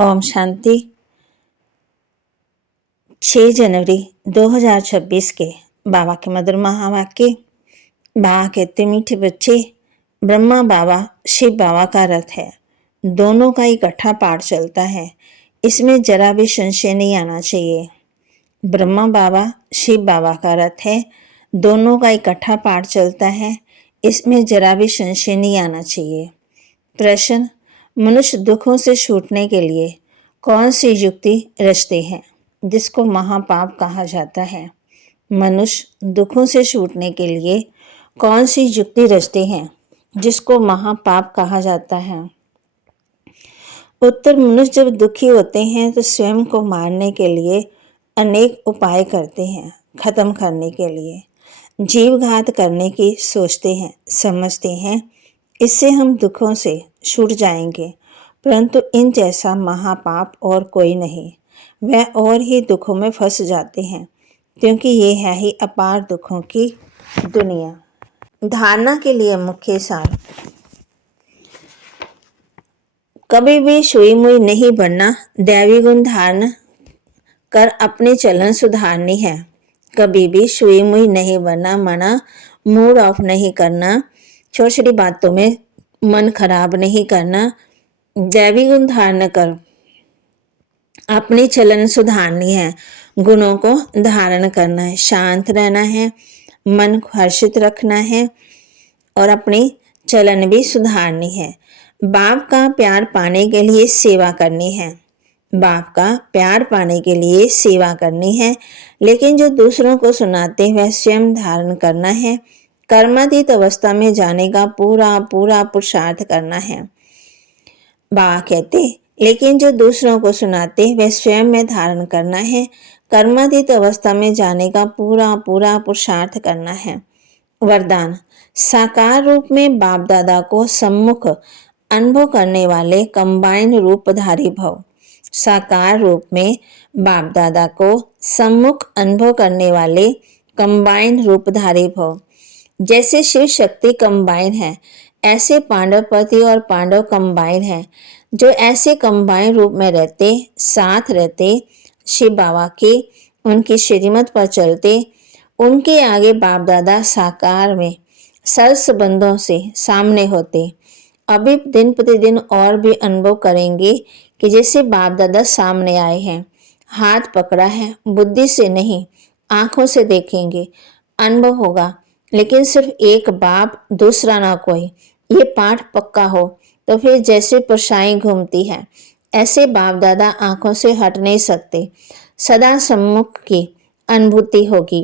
ओम शांति। 6 जनवरी 2026 के बाबा के मधुर महावाक्य। बाबा कहते, मीठे बच्चे, ब्रह्मा बाबा शिव बाबा का रथ है। दोनों का इकट्ठा पाठ चलता है, इसमें जरा भी संशय नहीं आना चाहिए। ब्रह्मा बाबा शिव बाबा का रथ है, दोनों का इकट्ठा पाठ चलता है, इसमें जरा भी संशय नहीं आना चाहिए। प्रश्न, मनुष्य दुखों से छूटने के लिए कौन सी युक्ति रचते हैं जिसको महापाप कहा जाता है? मनुष्य दुखों से छूटने के लिए कौन सी युक्ति रचते हैं जिसको महापाप कहा जाता है? उत्तर, मनुष्य जब दुखी होते हैं तो स्वयं को मारने के लिए अनेक उपाय करते हैं, खत्म करने के लिए जीवघात करने की सोचते हैं, समझते हैं इससे हम दुखों से छूट जाएंगे, परंतु इन जैसा महापाप और कोई नहीं। वह और ही दुखों में फंस जाते हैं, क्योंकि ये है ही अपार दुखों की दुनिया। धारणा के लिए मुख्य सार, कभी भी सुई मुई नहीं बनना, दैवी गुण धारण कर अपने चलन सुधारनी है। कभी भी सुई मुई नहीं बनना, मना मूड ऑफ नहीं करना, छोटी छोटी बातों में मन खराब नहीं करना, दैवी गुण धारण कर अपनी चलन सुधारनी है, गुणों को धारण करना है, शांत रहना है, मन को हर्षित रखना है और अपनी चलन भी सुधारनी है। बाप का प्यार पाने के लिए सेवा करनी है, बाप का प्यार पाने के लिए सेवा करनी है, लेकिन जो दूसरों को सुनाते वह स्वयं धारण करना है। कर्मातीत अवस्था में जाने का पूरा पूरा पुरुषार्थ करना है। बाबा कहते, लेकिन जो दूसरों को सुनाते वह स्वयं में धारण करना है। कर्मातीत अवस्था में जाने का पूरा पूरा पुरुषार्थ करना है। वरदान, साकार रूप में बाप दादा को सम्मुख अनुभव करने वाले कंबाइन रूपधारी भव। साकार रूप में बाप दादा को सम्मुख अनुभव करने वाले कंबाइन रूपधारी भव। जैसे शिव शक्ति कंबाइन है, ऐसे पांडवपति और पांडव कंबाइन है। जो ऐसे कंबाइन रूप में रहते, साथ रहते, शिव बाबा के उनकी श्रीमत पर चलते, उनके आगे बाप दादा साकार में सरस बंधों से सामने होते। अभी दिन प्रतिदिन और भी अनुभव करेंगे कि जैसे बाप दादा सामने आए हैं, हाथ पकड़ा है, बुद्धि से नहीं आंखों से देखेंगे, अनुभव होगा। लेकिन सिर्फ एक बाप, दूसरा ना कोई, ये पाठ पक्का हो तो फिर जैसे परछाई घूमती है, ऐसे बाप दादा आंखों से हट नहीं सकते, सदा सम्मुख की अनुभूति होगी।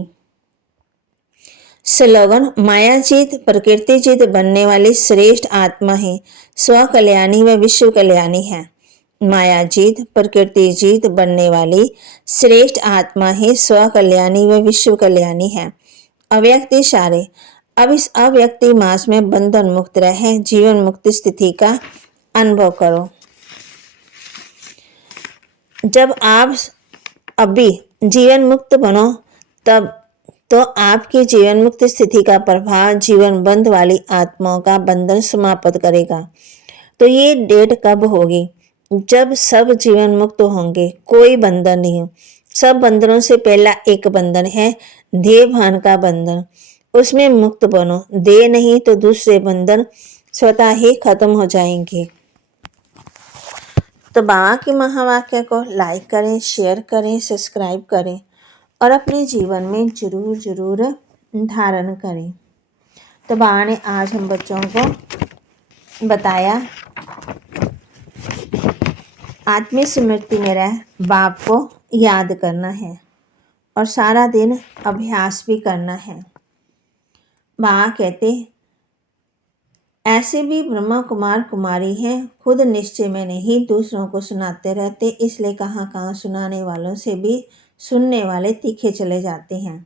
स्लोगन, मायाजीत प्रकृतिजीत बनने वाली श्रेष्ठ आत्मा ही स्वकल्याणी व विश्व कल्याणी है। मायाजीत प्रकृतिजीत बनने वाली श्रेष्ठ आत्मा ही स्वकल्याणी व विश्व कल्याणी है। अव्यक्त इशारे, अब इस अव्यक्ति मास में बंधन मुक्त रहे, जीवन मुक्ति स्थिति का अनुभव करो। जब आप अभी जीवन मुक्त बनो तब तो आपकी जीवन मुक्त स्थिति का प्रभाव जीवन बंध वाली आत्माओं का बंधन समाप्त करेगा। तो ये डेट कब होगी? जब सब जीवन मुक्त होंगे, कोई बंधन नहीं। सब बंधनों से पहला एक बंधन है, देह भान का बंधन, उसमें मुक्त बनो। देह नहीं तो दूसरे बंधन स्वतः ही खत्म हो जाएंगे। तो बाबा के महावाक्य को लाइक करें, शेयर करें, सब्सक्राइब करें और अपने जीवन में जरूर जरूर धारण करें। तो बाबा ने आज हम बच्चों को बताया, आत्मिक स्मृति में रह बाप को याद करना है और सारा दिन अभ्यास भी करना है। बाबा कहते, ऐसे भी ब्रह्मा कुमार कुमारी हैं, खुद निश्चय में नहीं, दूसरों को सुनाते रहते, इसलिए कहाँ कहाँ सुनाने वालों से भी सुनने वाले तीखे चले जाते हैं।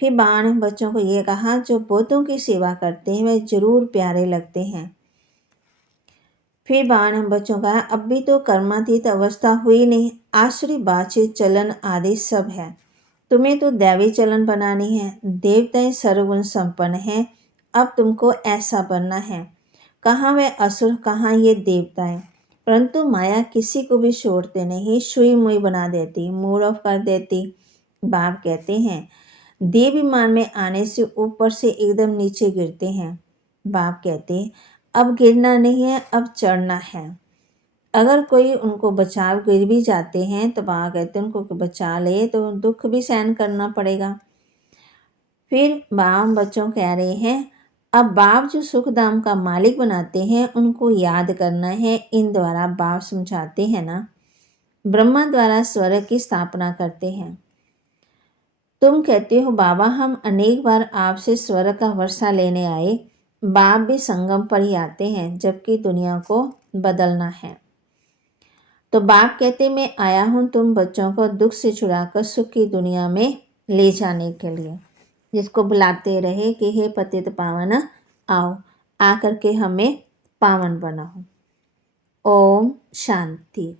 फिर बाबा ने बच्चों को ये कहा, जो बुद्धों की सेवा करते हैं वे जरूर प्यारे लगते हैं। फिर बाबा ने बच्चों का, अब भी तो कर्मातीत अवस्था हुई नहीं, आसुरी बातचीत चलन आदि सब है, तुम्हें तो दैवी चलन बनानी है। देवताएं सर्वगुण संपन्न हैं, अब तुमको ऐसा बनना है। कहाँ वे असुर, कहाँ ये देवताएं, परंतु माया किसी को भी छोड़ते नहीं, सुई मुई बना देती, मूड ऑफ कर देती। बाप कहते हैं देवीमान में आने से ऊपर से एकदम नीचे गिरते हैं। बाप कहते अब गिरना नहीं है, अब चढ़ना है। अगर कोई उनको बचाव गिर भी जाते हैं तो बाबा कहते हैं उनको बचा ले तो दुख भी सहन करना पड़ेगा। फिर बाप बच्चों कह रहे हैं अब बाप जो सुखधाम का मालिक बनाते हैं उनको याद करना है। इन द्वारा बाप समझाते हैं ना, ब्रह्मा द्वारा स्वर्ग की स्थापना करते हैं। तुम कहते हो बाबा हम अनेक बार आपसे स्वर्ग का वर्षा लेने आए। बाप भी संगम पर ही आते हैं जबकि दुनिया को बदलना है। तो बाप कहते मैं आया हूँ तुम बच्चों को दुख से छुड़ाकर सुख की दुनिया में ले जाने के लिए। जिसको बुलाते रहे कि हे पतित पावन आओ, आकर के हमें पावन बनाओ। ओम शांति।